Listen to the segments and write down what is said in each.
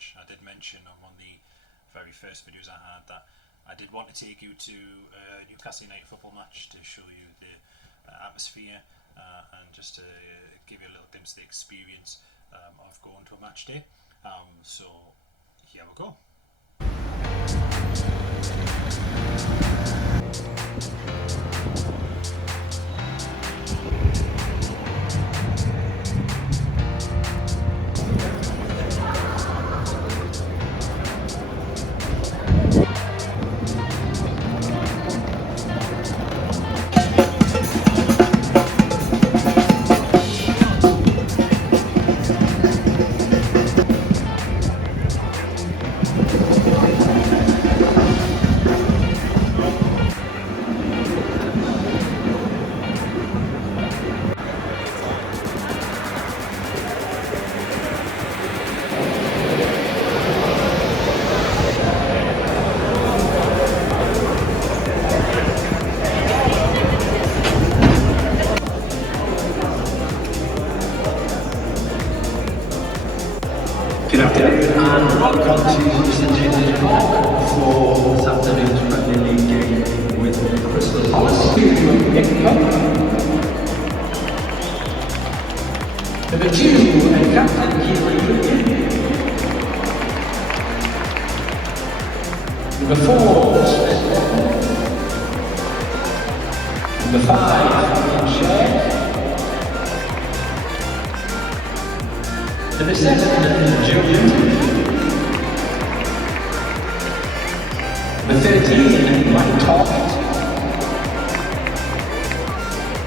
match. I did mention on one of the very first videos I had that I did want to take you to a Newcastle United football match to show you the atmosphere and just to give you a little glimpse of the experience of going to a match day. So here we go. Good afternoon and welcome to St James's Park for this afternoon's Premier League game with Crystal Palace. Number 2 and captain Keeper. Number 4, Number 5, Share. Number 7, Julian. Number 13, Mike Toft.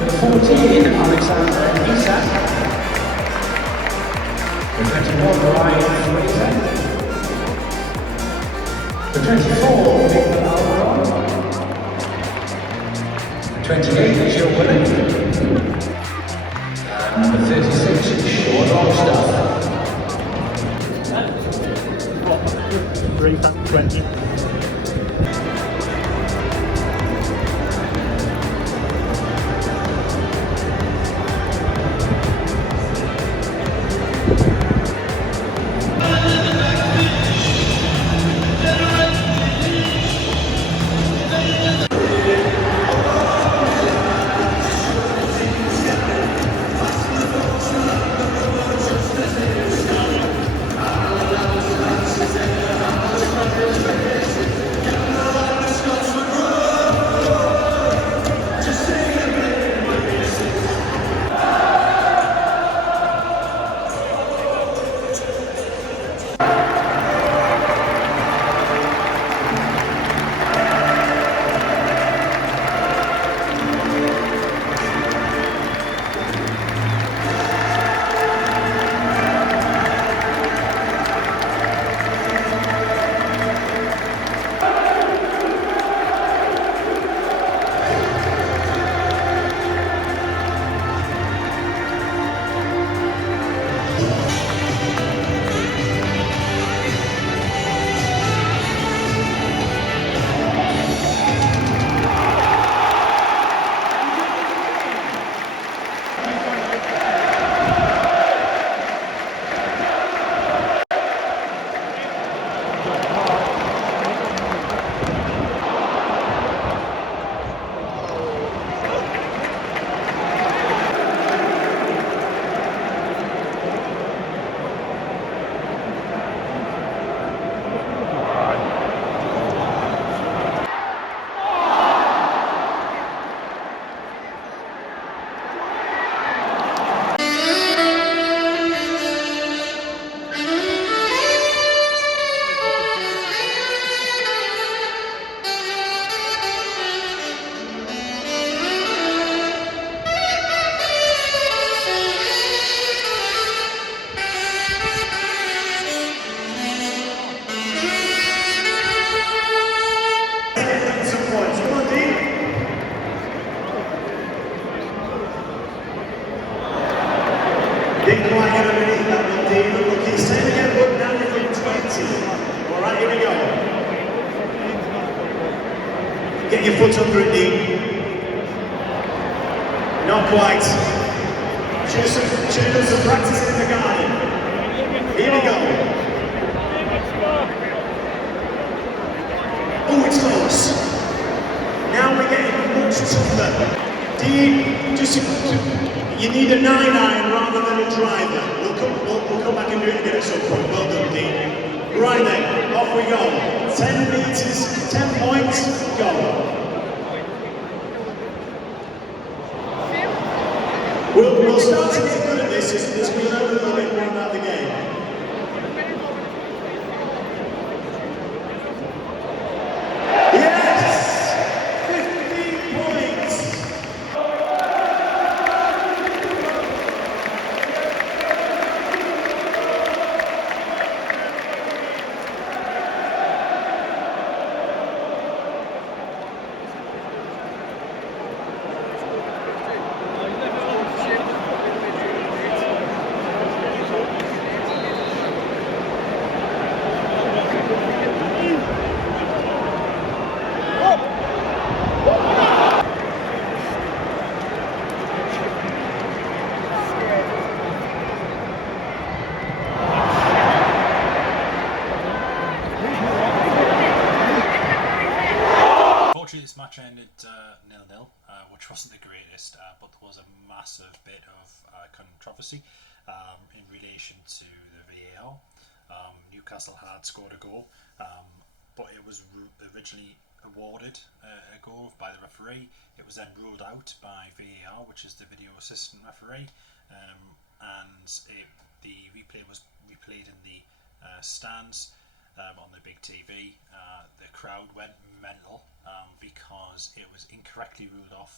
Number 14, Alexander Isak. Number 21, Ryan Fraser. Number 24, Victor Alvarado. Number 28, Joe Willing. And number 36, Sean Longstaff. Bring back 20. Didn't quite get underneath that one, Dean. Unlucky. Same again, but now within 20. All right, here we go. Get your foot under it, Dean. Not quite. Should have done some practice in the garden. Here we go. Oh, it's close. Now we're getting much tougher. You need a 9-iron rather than a driver. We'll come back and do it again at some point. Well done, Dean. Right then, off we go. 10 metres, 10 points, go. We'll start to get good at this as we learn a little bit more about the game. This match ended 0-0, which wasn't the greatest, but there was a massive bit of controversy in relation to the VAR. Newcastle had scored a goal, but it was originally awarded a goal by the referee. It was then ruled out by VAR, which is the video assistant referee, and the replay was replayed in the stands. On the big TV, the crowd went mental because it was incorrectly ruled out,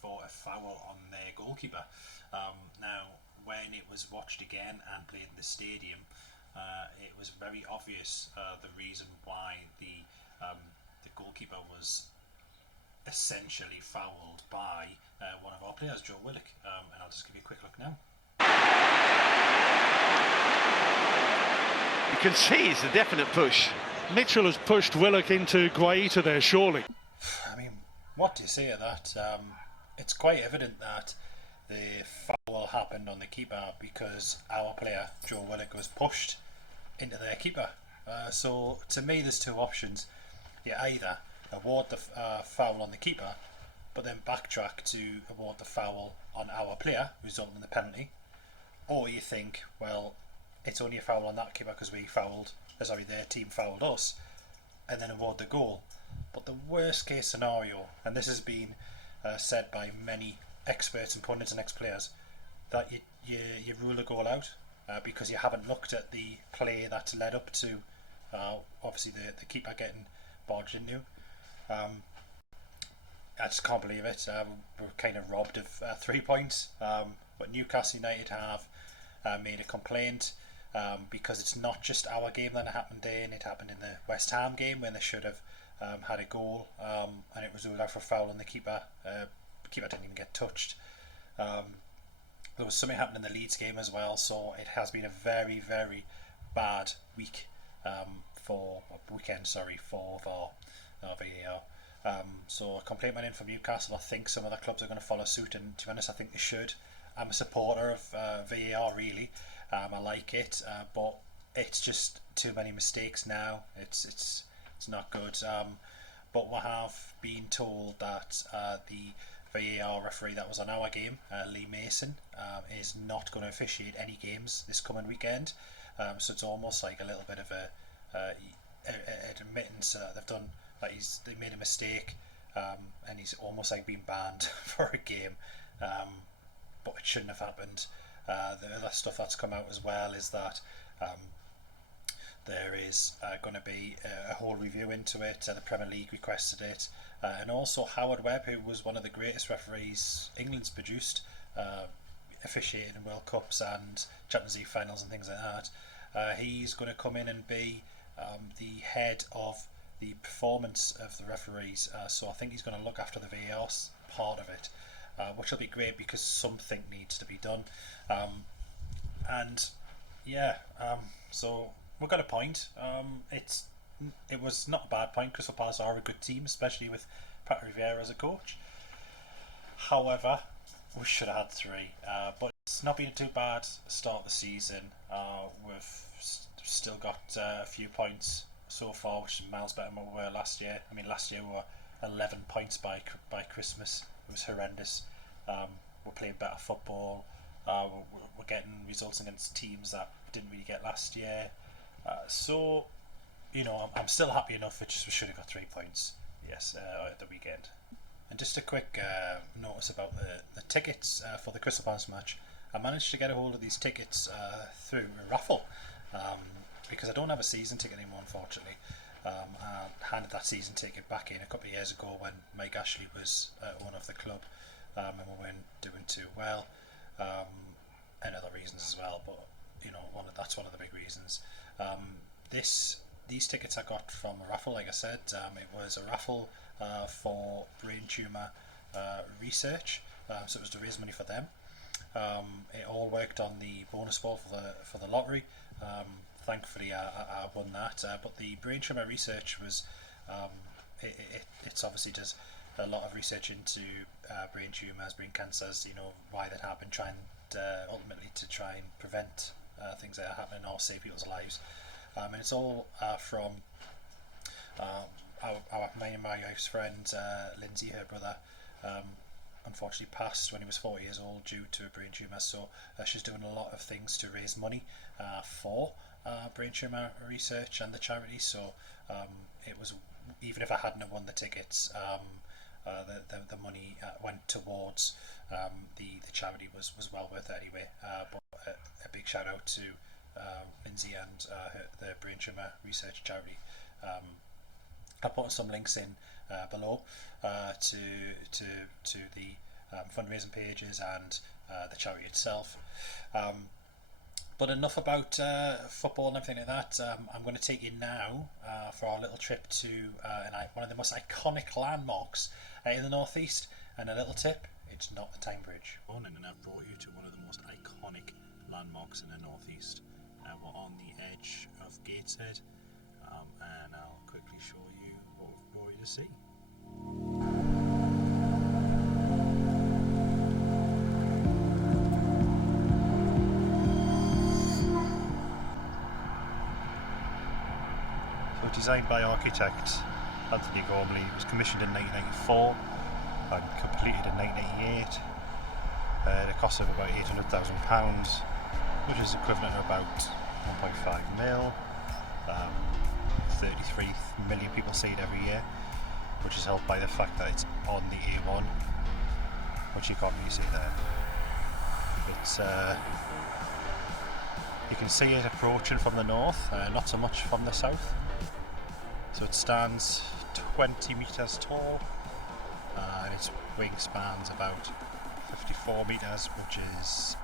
for a foul on their goalkeeper. Now, when it was watched again and played in the stadium, it was very obvious the reason why the goalkeeper was essentially fouled by one of our players, Joe Willock, and I'll just give you a quick look now. You can see it's a definite push. Mitchell has pushed Willock into Guaita there, surely. I mean, what do you say of that? It's quite evident that the foul happened on the keeper because our player, Joe Willock, was pushed into their keeper. So, to me, there's two options. You either award the foul on the keeper, but then backtrack to award the foul on our player, resulting in the penalty. Or you think, well, it's only a foul on that keeper because their team fouled us, and then award the goal. But the worst case scenario, and this has been said by many experts and pundits and ex-players, that you rule a goal out because you haven't looked at the play that's led up to obviously the keeper getting barged into. I just can't believe it. We're kind of robbed of 3 points. But Newcastle United have made a complaint because it's not just our game that it happened in. It happened in the West Ham game when they should have had a goal, and it was ruled out for a foul on the keeper. Keeper didn't even get touched. There was something happening in the Leeds game as well, so it has been a very, very bad week for VAR. So a complaint went in from Newcastle. I think some other clubs are going to follow suit, and to be honest, I think they should. I'm a supporter of VAR, really. I like it, but it's just too many mistakes now. It's not good. But we have been told that the VAR referee that was on our game, Lee Mason, is not going to officiate any games this coming weekend. So it's almost like a little bit of an admittance that they made a mistake, and he's almost like being banned for a game. But it shouldn't have happened. The other stuff that's come out as well is that there is going to be a whole review into it. The Premier League requested it, and also Howard Webb, who was one of the greatest referees England's produced, officiating in World Cups and Champions League finals and things like that. He's going to come in and be the head of the performance of the referees. So I think he's going to look after the VAR part of it, which will be great because something needs to be done. So we've got a point. It was not a bad point. Crystal Palace are a good team, especially with Pat Rivera as a coach. However, we should have had 3, but it's not been too bad start of the season. We've still got a few points so far, which is miles better than we were last year. I mean, last year we were 11 points by Christmas. It was horrendous. We're playing better football. We're getting results against teams that we didn't really get last year. So, you know, I'm still happy enough. We should have got 3 points. Yes, at the weekend. And just a quick notice about the tickets for the Crystal Palace match. I managed to get a hold of these tickets through a raffle because I don't have a season ticket anymore, unfortunately. I handed that season ticket back in a couple of years ago when Mike Ashley was owner of the club, and we weren't doing too well, and other reasons as well. But you know, that's one of the big reasons. These tickets I got from a raffle, like I said. It was a raffle for brain tumour research, so it was to raise money for them. It all worked on the bonus ball for the lottery. Thankfully, I won that. But the brain tumour research was it's obviously does a lot of research into brain tumours, brain cancers. You know why that happened, ultimately to try and prevent things that are happening or save people's lives. And it's all from my wife's friend Lindsay. Her brother unfortunately passed when he was 40 years old due to a brain tumour, so she's doing a lot of things to raise money for brain tumour research and the charity. So it was, even if I hadn't have won the tickets, the money went towards the charity was well worth it anyway. But a big shout out to Lindsay and the brain tumour research charity. I put some links in below to the fundraising pages and the charity itself. But enough about football and everything like that. I'm going to take you now for our little trip to one of the most iconic landmarks in the northeast. And a little tip: it's not the Tyne Bridge. And I've brought you to one of the most iconic landmarks in the northeast. We're on the edge of Gateshead, and I'll quickly show you what we've brought you to see. So designed by architect Anthony Gormley, it was commissioned in 1994 and completed in 1988 at a cost of about £800,000, which is equivalent to about 1.5 mil. 33 million people see it every year, which is helped by the fact that it's on the A1, which you can't really see there. It's you can see it approaching from the north, not so much from the south. So it stands 20 metres tall, and its wingspan's about 54 metres, which is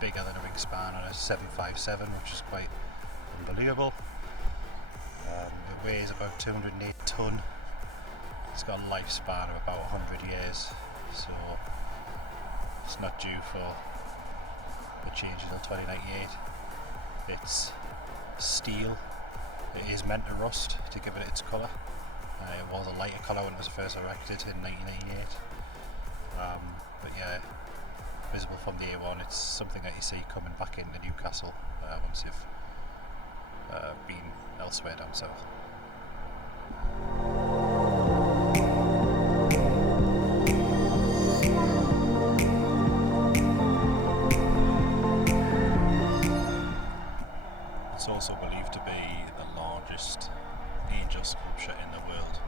bigger than a wingspan on a 757, which is quite unbelievable. It weighs about 208 tonne. It's got a lifespan of about 100 years, so it's not due for a change until 2098. It's steel. It is meant to rust to give it its colour. It was a lighter colour when it was first erected in 1998. But yeah, visible from the A1, it's something that you see coming back into Newcastle once you've been elsewhere down south. It's also believed to be the largest angel sculpture in the world,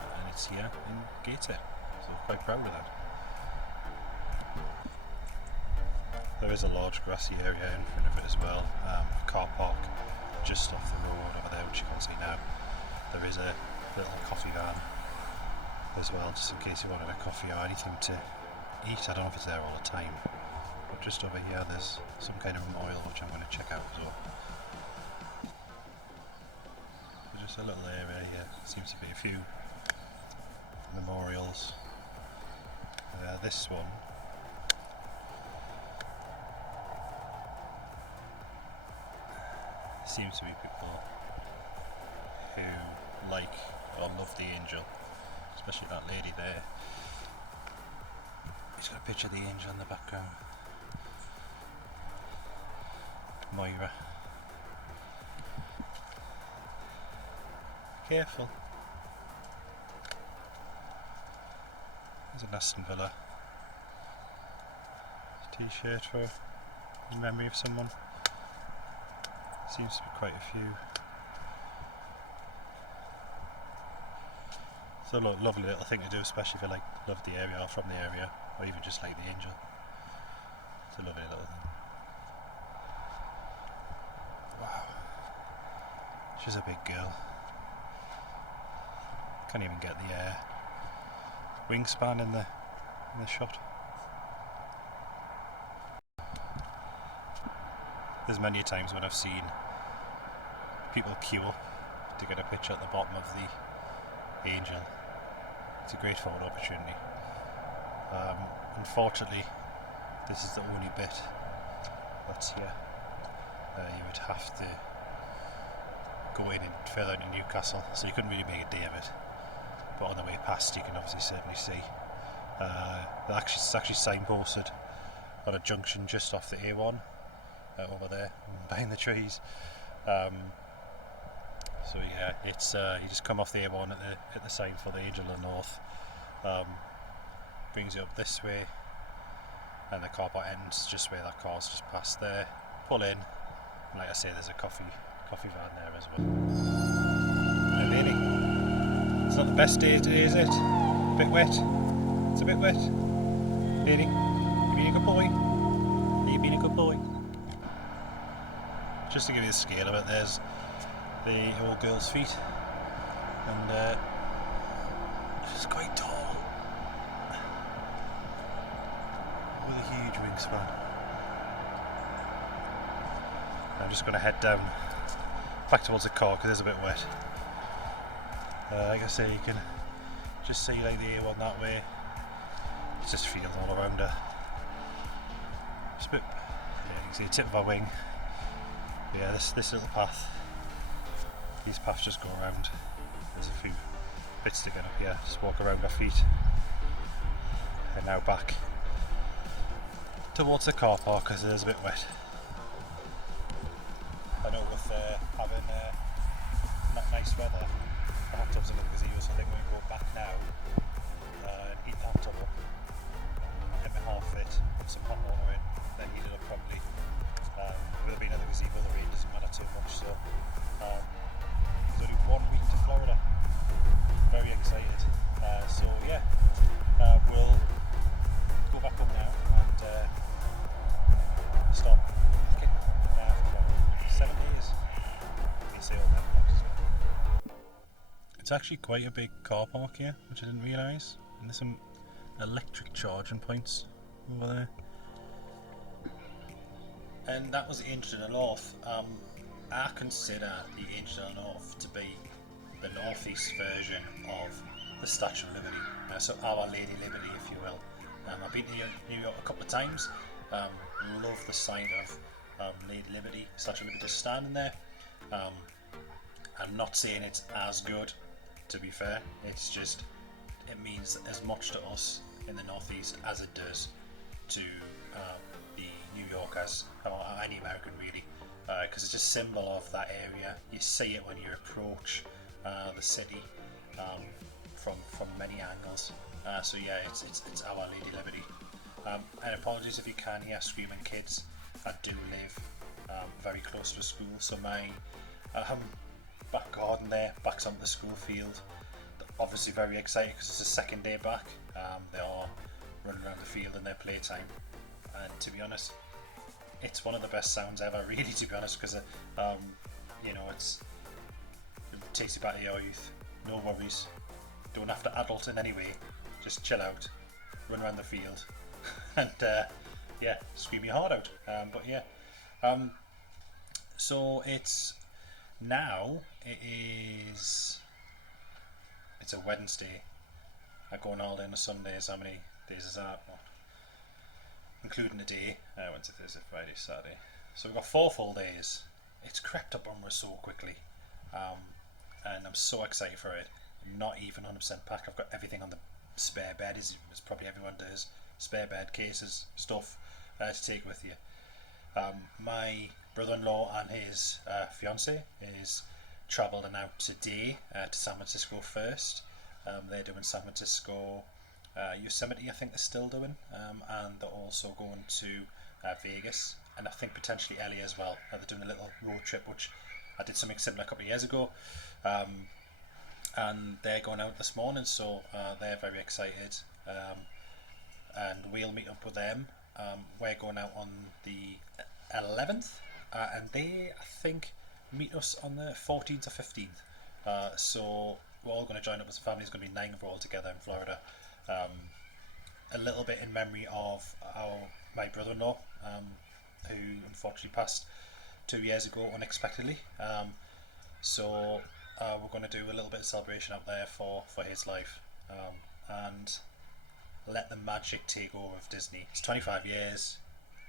and it's here in Gateshead, so I'm quite proud of that. There is a large grassy area in front of it as well, a car park just off the road over there, which you can't see now. There is a little coffee van as well, just in case you wanted a coffee or anything to eat. I don't know if it's there all the time, but just over here there's some kind of memorial which I'm going to check out as well. So just a little area here, seems to be a few memorials. This one seems to be people who like or love the angel, especially that lady there He's got a picture of the angel in the background. Moira. Careful. There's an Aston Villa t-shirt in memory of someone. Seems to be quite a few. It's a lovely little thing to do, especially if you love the area or from the area, or even just like the angel. It's a lovely little thing. Wow. She's a big girl. Can't even get the wingspan in the shot. There's many times when I've seen people queue up to get a picture at the bottom of the angel. It's a great photo opportunity. Unfortunately, this is the only bit that's here. You would have to go in and further into Newcastle, so you couldn't really make a day of it. But on the way past, you can obviously certainly see. It's actually signposted on a junction just off the A1 over there, behind the trees. So yeah, it's you just come off the A1 at the sign for the Angel of the North. Brings you up this way, and the car park ends just where that car's just passed there. Pull in, and like I say, there's a coffee van there as well. And really, it's not the best day today, is it? A bit wet. It's a bit wet. Really, you being a good boy? Are you being a good boy? Just to give you the scale of it, there's the old girl's feet, and she's quite tall with a huge wingspan. I'm just going to head down back towards the car because it's a bit wet. Like I say, you can just see like the A1 that way. It's just fields all around her. Just a bit, yeah, you can see the tip of her wing. Yeah, this little path, these paths just go around. There's a few bits to get up here, just walk around our feet. And now back towards the car park because it is a bit wet. I know with having nice weather, the hot tubs are in the gazebo, so I think we're going to go back now and heat the hot tub up, get my half fit, put some hot water in, then heat it up properly. With it being in the gazebo, the rain doesn't matter too much, so it's only 1 week to Florida. Very excited. So yeah, we'll go back home now and start packing for 7 days. You see all that box as well. It's actually quite a big car park here, which I didn't realise. And there's some electric charging points over there. And that was the Angel of the North. I consider the Angel of the North to be the northeast version of the Statue of Liberty. So Our Lady Liberty, if you will. I've been to New York a couple of times. Love the sight of Lady Liberty, Statue of Liberty just standing there. I'm not saying it's as good, to be fair. It's just, it means as much to us in the northeast as it does to the New Yorkers, or any American really, because it's just a symbol of that area. You see it when you approach the city from many angles. So yeah, it's Our Lady Liberty. And apologies if you can hear screaming kids. I do live very close to a school, so my back garden there backs onto the school field. They're obviously very excited because it's the second day back. They are running around the field in their playtime, and to be honest, it's one of the best sounds ever, really, to be honest, because you know, it takes you back to your youth. No worries, don't have to adult in any way, just chill out, run around the field and yeah, scream your heart out. But yeah, so it's a Wednesday. I go on holiday on a Sunday, so how many days is that? Well, including the day, Wednesday, Thursday, Friday, Saturday. So we've got 4 full days. It's crept up on us so quickly, and I'm so excited for it. I'm not even 100% packed. I've got everything on the spare bed, as probably everyone does. spare bed, cases, stuff to take with you. My brother-in-law and his fiance is travelling out today to San Francisco first. They're doing San Francisco, Yosemite, I think they're still doing, and they're also going to Vegas, and I think potentially LA as well. They're doing a little road trip, which I did something similar a couple of years ago, and they're going out this morning, so they're very excited, and we'll meet up with them. We're going out on the 11th, and they, I think, meet us on the 14th or 15th. So we're all going to join up as a family. There's going to be 9 of us all together in Florida. A little bit in memory of my brother-in-law, who unfortunately passed 2 years ago unexpectedly. So we're going to do a little bit of celebration out there for his life, and let the magic take over of Disney. It's 25 years,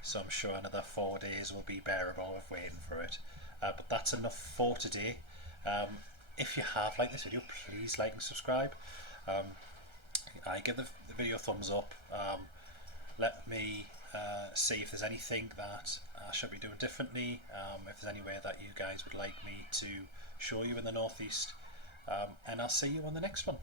so I'm sure another 4 days will be bearable of waiting for it. But that's enough for today. If you have liked this video, please like and subscribe. I give the video a thumbs up. Let me see if there's anything that I should be doing differently, if there's anywhere that you guys would like me to show you in the Northeast, and I'll see you on the next one.